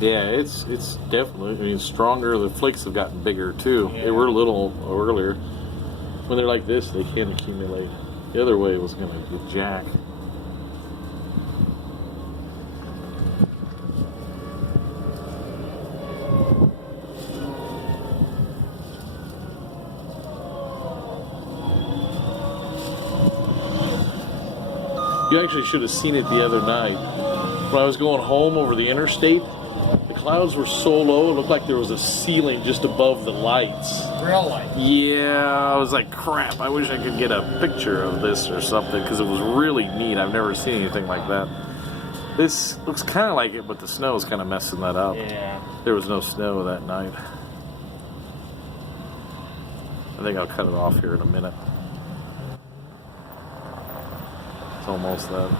Yeah, it's definitely. I mean, stronger. The flakes have gotten bigger too. Yeah. They were a little earlier. When they're like this, they can accumulate. The other way was going to get jack. You actually should have seen it the other night. When I was going home over the interstate, the clouds were so low, it looked like there was a ceiling just above the lights. Really? Yeah, I was like, crap, I wish I could get a picture of this or something, because it was really neat. I've never seen anything like that. This looks kind of like it, but the snow is kind of messing that up. Yeah. There was no snow that night. I think I'll cut it off here in a minute. It's almost done.